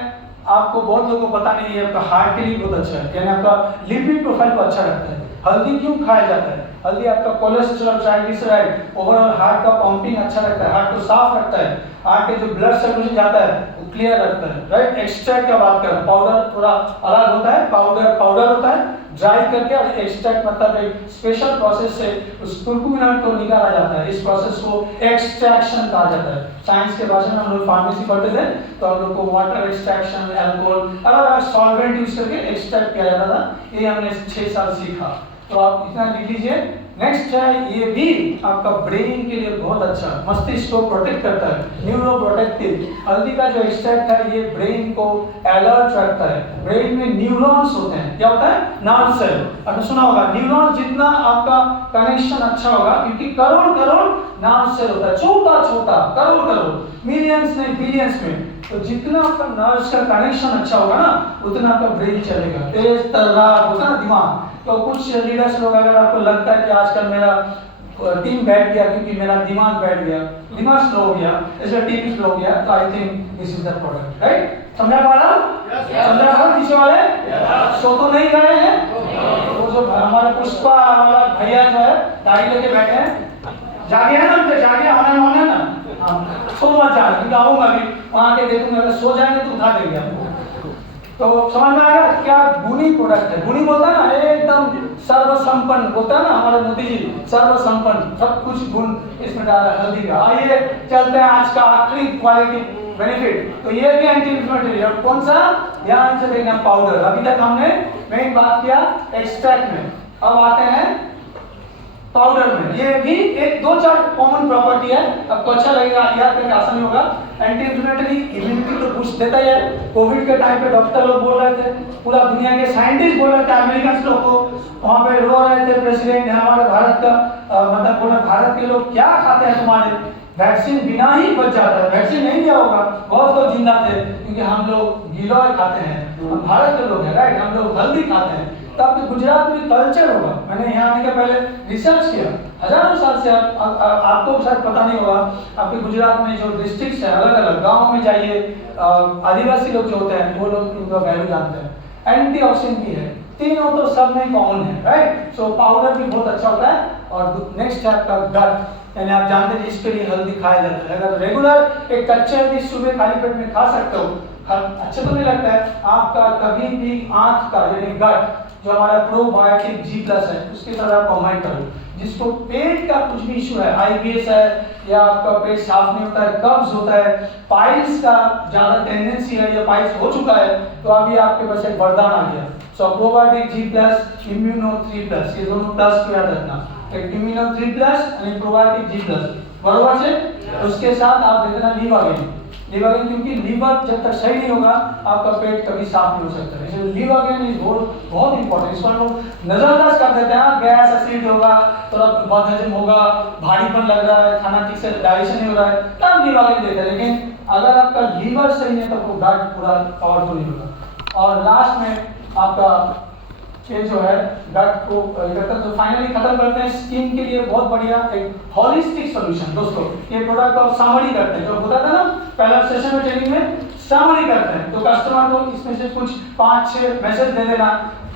आपको बहुत लोगों को पता नहीं है, आपका हार्ट के लिए बहुत अच्छा है, यानी आपका लिपिड प्रोफाइल को अच्छा रखता है। हल्दी क्यों खाया जाता है? हल्दी आपका कोलेस्ट्रॉल, ट्राइग्लिसराइड, ओवरऑल हार्ट का पंपिंग अच्छा रखता है, हार्ट को साफ रखता है, हार्ट के जो ब्लड सर्कुलेशन जाता है वो क्लियर रखता है, राइट। एक्सट्रैक्ट का बात करें, पाउडर थोड़ा अलग होता है, पाउडर होता है ड्राई करके, और एक्सट्रैक्ट मतलब एक स्पेशल प्रोसेस से उस कुर्कुमिन को निकाला जाता है। इस प्रोसेस को एक्सट्रैक्शन कहा जाता है। साइंस के भाषा में हम लोग फार्मेसी पढ़ते थे, तो हम लोग को वाटर एक्सट्रैक्शन, अल्कोहल, अलग अलग सॉल्वेंट यूज करके एक्सट्रैक्ट किया जाता था। ये हमने 6 साल सीखा, तो आप इतना लिख लीजिए। नेक्स्ट है, ये भी आपका ब्रेन के लिए बहुत अच्छा, मस्तिष्क को प्रोटेक्ट करता है, न्यूरो प्रोटेक्टिव। हल्दी का जो एक्सट्रैक्ट है ये ब्रेन को अलर्ट रखता है। ब्रेन में न्यूरॉन्स होते हैं, क्या होता है? Nerve cell. आपने सुना होगा, न्यूरॉन जितना आपका कनेक्शन अच्छा होगा, क्योंकि करोड़ करोड़ नर्व सेल होता है, छोटा छोटा, करोड़ करोड़, मिलियंस नहीं बिलियंस में। तो जितना आपका नर्व्स का कनेक्शन अच्छा होगा ना, उतना आपका ब्रेन चलेगा, तेज तर्रार होता है ना दिमाग। तो कुछ लीडर्स लोग, अगर आपको लगता है कि आजकल मेरा टीम बैठ गया क्योंकि मेरा दिमाग बैठ गया, दिमाग स्लो हो गया, इसलिए टीम स्लो हो गया, तो I think this is the product, right. समझा पा रहा? समझा पा पीछे वाले? सो तो नहीं गए हैं? वो जो हमारे पुष्पा वाला भैया जो है गाड़ी लेके बैठे हैं, जागे हैं ना, उनसे जागे होने ना, सो मत जाना, क्योंकि आऊंगा अभी वहां के देखूंगा, अगर सो जाएंगे तो उठा देंगे आपको। तो समझ में आएगा क्या गुणी प्रोडक्ट है? गुणी बोलता है ना, एकदम सर्वसंपन्न बोलता है ना हमारे मोदी जी, सर्वसंपन्न, सब कुछ गुण इसमें डाला है हल्दी का। आइए चलते हैं आज का आखिरी क्वालिटी बेनिफिट। तो ये भी एंटी इन्फ्लेमेटरी है। कौन सा? ध्यान से देखना, पाउडर। अभी तक हमने मेन बात किया एक्सट्रैक्ट में, अब आते हैं पाउडर में। ये भी एक 2-4 कॉमन प्रॉपर्टी है, आपको अच्छा लगेगा, याद करके आसानी होगा। एंटी इन्फ्लेमेटरी, इम्यूनिटी तो बूस्ट देता ही है। कोविड के टाइम पे डॉक्टर लोग बोल रहे थे, पूरा दुनिया के साइंटिस्ट बोल रहे थे, अमेरिकन लोग को वहां पे रो रहे थे, प्रेसिडेंट हमारे भारत का, मतलब बोला भारत के लोग क्या खाते हैं, तुम्हारे वैक्सीन बिना ही बच जाता है, वैक्सीन नहीं लिया होगा, बहुत लोग जिंदा थे, क्योंकि हम लोग गिलोय खाते हैं, हम भारत के लोग हैं, राइट, हम लोग हल्दी खाते हैं। तो आपके गुजरात में कल्चर होगा, मैंने यहाँ आने के पहले रिसर्च किया, हजारों साल से आपको शायद पता नहीं होगा, आपके गुजरात में जो डिस्ट्रिक्ट्स है, अलग अलग गाँव में जाइए, आदिवासी लोग जो होते हैं वो लोग इनका वैल्यू जानते हैं। एंटीऑक्सीडेंट भी है, तीनों तो सब में कॉमन है, राइट। सो पाउडर भी बहुत अच्छा होता है। और नेक्स्ट है आपका गट, यानी आप जानते हैं इसके लिए हल्दी खाया जाता है। अगर रेगुलर एक कच्चे हल्दी सुबह खाली पेट में खा सकते हो, अच्छा तो नहीं लगता है आपका, कभी भी आंत का यानी गट जो हमारा प्रोबायोटिक G+ है उसके साथ आप कॉम्बाइन करो। जिसको पेट का कुछ भी इशू है, IBS है, या आपका पेट साफ नहीं होता है, कब्ज होता है, पाइल्स का ज्यादा टेंडेंसी है या पाइल्स हो चुका है, तो अभी आपके पास एक वरदान आ गया। सो प्रोबायोटिक G+, इम्यूनो 3+, ये दोनों प्लस को याद रखना, एक इम्यूनो 3+ और प्रोबायोटिक G+, बरोबर से। उसके साथ आप देना लीवागेन, क्योंकि लीवर जब तक सही नहीं होगा आपका पेट कभी साफ नहीं हो सकता। इसलिए लीवागेन इज बहुत इंपॉर्टेंट। इस पर लोग नजरअंदाज कर देते हैं, गैस एसिड होगा, थोड़ा बहुत हजम होगा, भारीपन लग रहा है, खाना ठीक से डाइजेशन नहीं हो रहा है, तब लीवागेन देते हैं। लेकिन अगर आपका लीवर सही है तो वो गट पूरा पावरफुल नहीं होगा। और लास्ट में आपका ये जो है गट को तो फाइनली खत्म करते हैं। स्किन के लिए बहुत बढ़िया एक होलिस्टिक सॉल्यूशन। दोस्तों ये प्रोडक्ट को आप समरी करते हैं, जो होता था ना पहला सेशन में ट्रेनिंग में, समरी करते हैं। तो कस्टमर को इसमें से कुछ 5-6 मैसेज दे देना।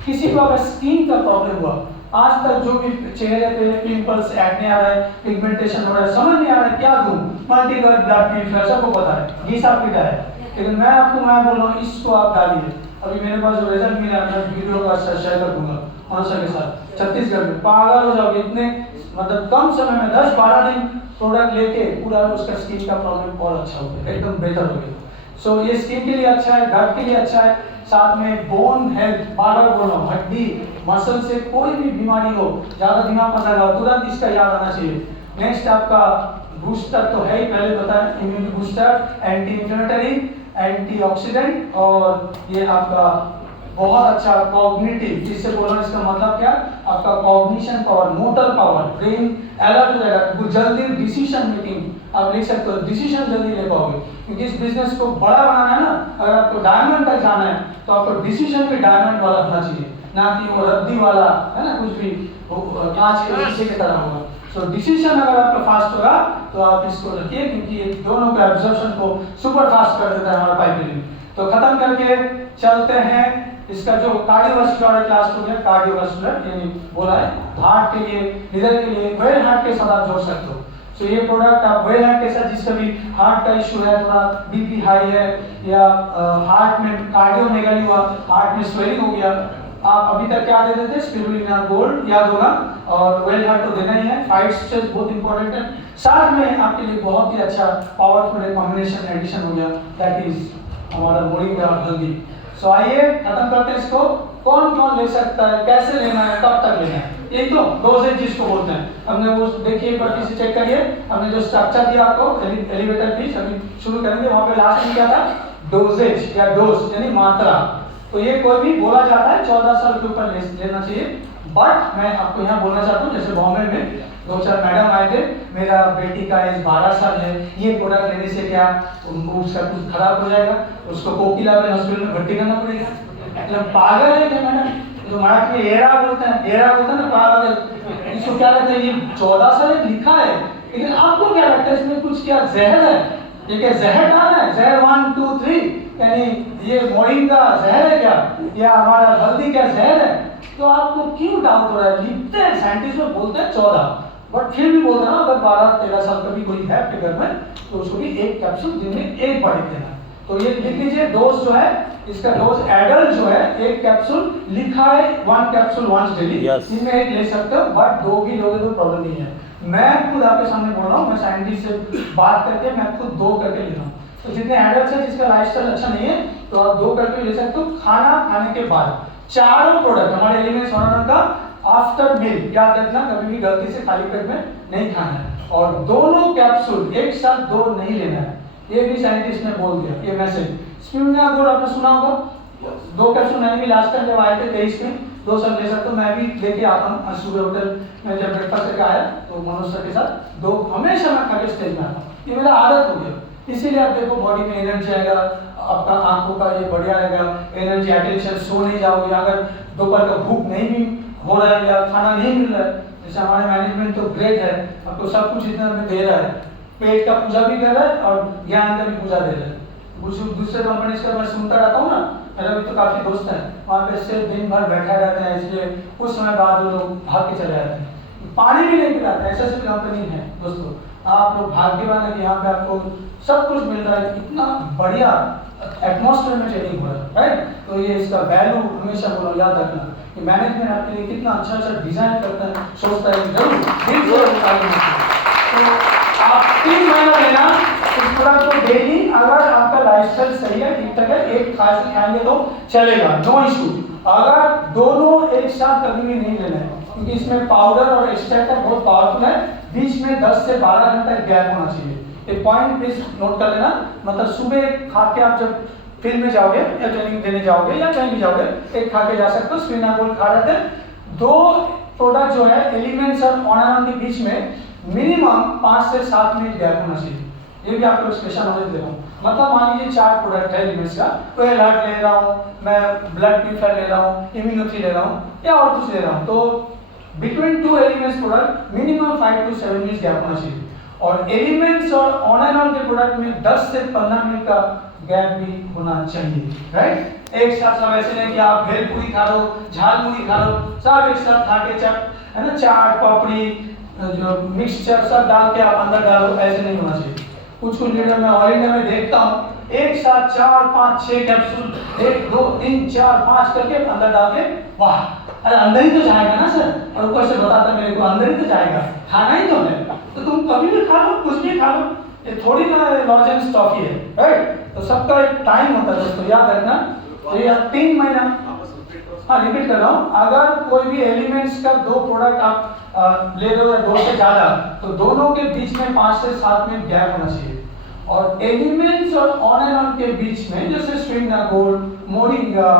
किसी को अगर स्किन का प्रॉब्लम हुआ, आज तक जो भी चेहरे पे पिंपल्स, एक्ने आ रहा है, पिगमेंटेशन हो रहा है, समझ नहीं आ रहा है क्या दूं, मल्टीपल ब्लड प्यूरिफायर सबको पता है, घिसा पीटा है, लेकिन मैं बोल रहा हूँ इसको आप डालिए। अभी मेरे पास जो रिजल्ट मिला मैं वीडियो का शेयर कर दूंगा आंसर के साथ। छत्तीसगढ़ में पागल हो जाओगे, इतने मतलब कम समय में 10-12 दिन प्रोडक्ट लेके पूरा उसका स्किन का प्रॉब्लम और अच्छा हो गया, एकदम बेहतर हो गया। सो ये स्किन के लिए अच्छा है, गट के लिए अच्छा है, साथ में बोन हेल्थ, बार बोल रहा हूँ, हड्डी मसल से कोई भी बीमारी हो, ज्यादा दिमाग मत लगाओ, तुरंत इसका याद आना चाहिए। नेक्स्ट आपका बूस्टर तो है ही, पहले बताया, immune booster, anti inflammatory, antioxidant, और ये आपका बहुत अच्छा कॉग्निटिव, जिससे बोलना इसका मतलब क्या, आपका cognition power, motor power, brain alert हो जाएगा, जल्दी डिसीजन मेकिंग आप लिख सकते हो, डिसीजन जल्दी ले पाओगे, क्योंकि इस बिजनेस को बड़ा बनाना है ना, अगर आपको डायमंड तक जाना है तो आपको डिसीजन भी डायमंड वाला होना चाहिए, ना कि वो रद्दी वाला है ना, कुछ भी कांच के शीशे की तरह होगा। सो डिसीजन अगर आपका फास्ट होगा तो आप इसको रखिए, क्योंकि ये दोनों के एब्जॉर्प्शन को सुपर फास्ट कर देता है हमारा पाइपलाइन। तो खत्म करके चलते हैं, इसका जो कार्डियोवास्कुलर क्लास हो गया, कार्डियोवास्कुलर यानी बोला है हार्ट के लिए, हृदय के लिए, वेल हार्ट के साथ आप जोड़ सकते हो। सो ये प्रोडक्ट आप वेल हार्ट के साथ, जिसका भी हार्ट का इशू है, थोड़ा बीपी हाई है, या हार्ट में कार्डियोमेगाली हुआ, हार्ट में स्वेलिंग हो गया, आप अभी तक क्या दे देते, स्पिरुलिना गोल्ड याद होगा, और वेल हार्ट तो देना ही है, फाइट स्ट्रेस बहुत इंपॉर्टेंट है, साथ में आपके लिए बहुत ही अच्छा पावरफुल कॉम्बिनेशन एडिशन हो गया, दैट इज हमारा मोरिंगा हल्दी। सो आइए खत्म करते हैं इसको, कौन कौन ले सकता है, कैसे लेना है, कब तक लेना है, एक तो डोजेज जिसको बोलते हैं, हमने वो देखिए एक बार फिर से चेक करिए, हमने जो स्ट्रक्चर दिया आपको एलिवेटर पीस अभी शुरू करेंगे, वहां पे लास्ट में क्या था, डोजेज या डोज यानी मात्रा। तो ये कोई भी बोला जाता है 14 साल के ऊपर लेना चाहिए, बट मैं आपको यहाँ बोलना चाहता हूँ, जैसे बॉम्बे में 2-4 मैडम आए थे, मेरा बेटी का एज 12 साल है, ये प्रोडक्ट लेने से क्या उनको उसका कुछ खराब हो जाएगा, उसको कोकिला में हॉस्पिटल में भर्ती करना पड़ेगा, मतलब पागल है क्या मैडम, जो मराठी में एरा बोलते हैं ना, पागल, इसको क्या लगता है, ये 14 साल लिखा है, लेकिन आपको क्या लगता है इसमें कुछ क्या जहर है, ये क्या जहर डालना है, जहर 1 2 3, यानी ये मोरिंगा जहर है क्या, या हमारा हल्दी क्या जहर है, तो आपको क्यों डाउट हो रहा है, लिखते हैं साइंटिस्ट में बोलते हैं 14, बट फिर भी बोलते हैं ना, अगर 12-13 साल का भी कोई है आपके घर में तो उसको भी एक कैप्सूल दिन में एक बार देना। तो ये लिख लीजिए, डोज जो है इसका डोज एडल्ट जो है एक कैप्सूल लिखा है, 1 कैप्सूल वंस डेली, इनमें एक ले सकते हो, बट 2 भी लोगे तो प्रॉब्लम नहीं है। मैं खुद आपके सामने बोल रहा हूँ, मैं साइंटिस्ट से बात करके मैं खुद 2 करके ले रहा हूँ। तो जितने एडल्ट्स हैं जिसका लाइफस्टाइल अच्छा नहीं है तो आप 2 करके ले सकते हो, खाना खाने के बाद। चारों प्रोडक्ट हमारे एलिमेंट्स ऑनर का आफ्टर मील, याद रखना कभी भी गलती से खाली पेट में नहीं खाना है, और दोनों कैप्सूल एक साथ 2 नहीं लेना है, ये भी साइंटिस्ट ने बोल दिया, ये मैसेज। स्पिरुलिना गोल्ड आपने सुना होगा, 2 कैप्सूल मैंने भी लास्ट टाइम जब आए थे 23 में 2 सब ले सकते हो, मैं भी लेके आता हूँ सुबह होटल में, जब ब्रेकफास्ट करके आया तो मनोज सर के साथ 2 हमेशा मैं खा के स्टेज में आता हूँ, ये मेरा आदत हो गया, इसीलिए आप देखो बॉडी में एनर्जी आएगा, आपका आंखों का ये बढ़िया रहेगा, एनर्जी, अटेंशन, सो नहीं जाओगे, अगर दोपहर का भूख नहीं भी हो रहा है या खाना नहीं मिल रहा है, जैसे हमारे मैनेजमेंट तो ग्रेट है, आपको सब कुछ इतना में दे रहा है, पेट का पूजा भी कर रहा है और ज्ञान का भी पूजा दे रहा है। कुछ दूसरे कंपनीज का मैं सुनता रहता हूँ ना, मेरा भी तो काफी दोस्त है, वहाँ पे सिर्फ दिन भर बैठा रहते हैं, इसलिए कुछ समय बाद वो लोग भाग के चले जाते हैं, पानी भी नहीं पिलाते, ऐसा सिर्फ कंपनी है दोस्तों। आप लोग भाग्यवान है कि यहाँ पे आपको सब कुछ मिल रहा है, इतना बढ़िया एटमॉस्फेयर में ट्रेनिंग हो रहा है, राइट। तो ये इसका वैल्यू हमेशा बोलो, याद रखना कि मैनेजमेंट आपके लिए कितना अच्छा अच्छा डिजाइन करता है, सोचता है जरूर। तो आप 3 महीना लेना इस प्रोडक्ट को डेली, अगर आपका लाइफस्टाइल सही है, ठीक ठाक है, एक खांसी खाएंगे तो चलेगा, नो इशू। अगर दोनों एक साथ कभी भी नहीं लेना है, क्योंकि इसमें पाउडर और एक्सट्रैक्ट बहुत पावरफुल है, बीच में 10 से 12 घंटा गैप होना चाहिए, एक पॉइंट प्लीज नोट कर लेना, मतलब सुबह खा के आप जब फील्ड में जाओगे या ट्रेनिंग देने जाओगे या कहीं भी जाओगे, एक खा के जा सकते हो, स्पिरुलिना गोल्ड खा रहे थे। 2 प्रोडक्ट जो है एलिमेंट्स और ऑनरॉन के बीच में मिनिमम 5 से 7 मिनट गैप होना चाहिए, ये भी आपको स्पेशल नॉलेज दे रहा हूँ। मतलब मान लीजिए 4 प्रोडक्ट है एलिमेंट्स का, कोई अलर्ट ले रहा हूँ मैं, ब्लड प्यूरिफायर ले रहा हूँ, इम्यूनिटी ले रहा हूँ या और कुछ ले रहा हूँ, तो between 2 elements product minimum 5 to 7 minute gap होना चाहिए, और एलिमेंट्स और ऑनरॉन के प्रोडक्ट में 10 से 15 मिनट का गैप भी होना चाहिए, राइट। एक साथ सब ऐसे नहीं कि आप भेलपुरी खा लो, झालमुड़ी खा लो, सब एक साथ खा के है ना, चाट पापड़ी जो मिक्सचर सब डाल के आप अंदर डालो, ऐसे नहीं होना चाहिए। कुछ लीडर मैं ऑल इंडिया में देखता हूँ, एक साथ 4 5 6 कैप्सूल 1 2 3 4 5 करके अंदर डाल के, वाह, अरे अंदर ही तो जाएगा ना सर, और ऊपर से बताता मेरे को अंदर ही तो जाएगा, खाना ही तो है, तो तुम कभी भी खा लो, कुछ भी खा लो, ये थोड़ी ना लॉजेंस टॉफी है, राइट। तो सबका एक टाइम होता है दोस्तों, याद रखना तो ये 3 महीना, हाँ रिपीट कर रहा हूँ, अगर कोई भी एलिमेंट्स का 2 प्रोडक्ट आप ले रहे हो या 2 से ज़्यादा, तो दोनों के बीच में 5 से 7 मिनट गैप होना चाहिए। और एलिमेंट्स और ऑन एंड ऑन के बीच में जैसे स्ट्रिंगागोल्ड, मोरिंगा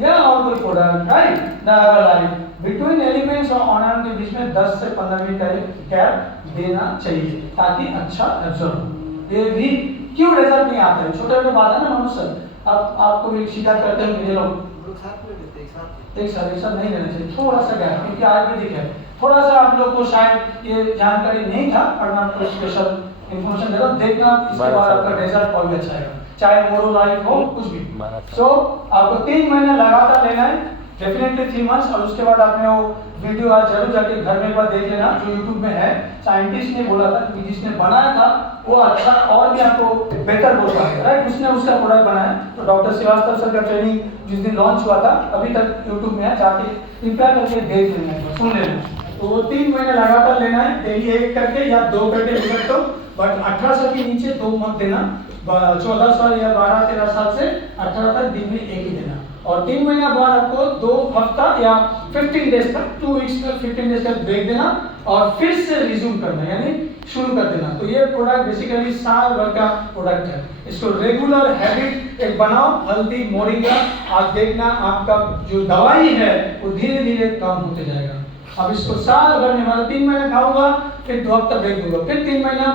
या और कोई प्रोडक्ट, राइट, डायगोनालाइट, बिटवीन एलिमेंट्स और ऑन एंड ऑन के बीच में 10 से 15 मिनट का गैप देना चाहिए ताकि अच्छा एब्जॉर्ब हो। ये भी क्यों रिजल्ट नहीं आता है, छोटे छोटे बात है ना मनु सर, अब आपको भी शिकायत करते हैं मेरे लोग एक साथ नहीं रहना चाहिए, थोड़ा सा गैप, क्योंकि आयुर्वेदिक है, थोड़ा सा आप लोग को शायद ये जानकारी नहीं था, पढ़ना तो स्पेशल इन्फॉर्मेशन दे रहा हूँ, देखना इसके बाद आपका रिजल्ट और भी अच्छा आएगा, चाहे मोरो लाइफ हो कुछ भी। सो आपको 3 महीने लगातार लेना है, डेफिनेटली 3 मंथ्स, और उसके बाद आपने वो वीडियो आज जरूर जाके घर में एक बार देख लेना, जो यूट्यूब में है, साइंटिस्ट ने बोला था कि जिसने बनाया था वो अच्छा और भी आपको बेहतर बोल पाएगा, राइट, उसने उसका प्रोडक्ट बनाया। तो डॉक्टर श्रीवास्तव सर का ट्रेनिंग जिस दिन लॉन्च हुआ था, अभी तक यूट्यूब में है, जाके कृपया करके देख लेना, सुन लेना। तो वो 3 महीने लगातार लेना है, डेली 1 करके या 2 करके ले सकते हो, बट 18 के नीचे 2 मत देना, 14 साल या 12-13 साल से 18 तक दिन में 1 ही देना। और 3 महीना बाद आपको 2 हफ्ता या 15 डेज तक, 2 वीक्स तक 15 डेज तक ब्रेक देना और फिर से रिज्यूम करना, यानी शुरू कर देना। तो ये प्रोडक्ट बेसिकली साल भर का प्रोडक्ट है, इसको रेगुलर हैबिट एक बनाओ, हल्दी मोरिंगा, आप देखना आपका जो दवाई है वो धीरे धीरे कम होते जाएगा। अब इसको साल भर में 3 महीने खाऊंगा, फिर 2 हफ्ता ब्रेक दूंगा, फिर 3 महीना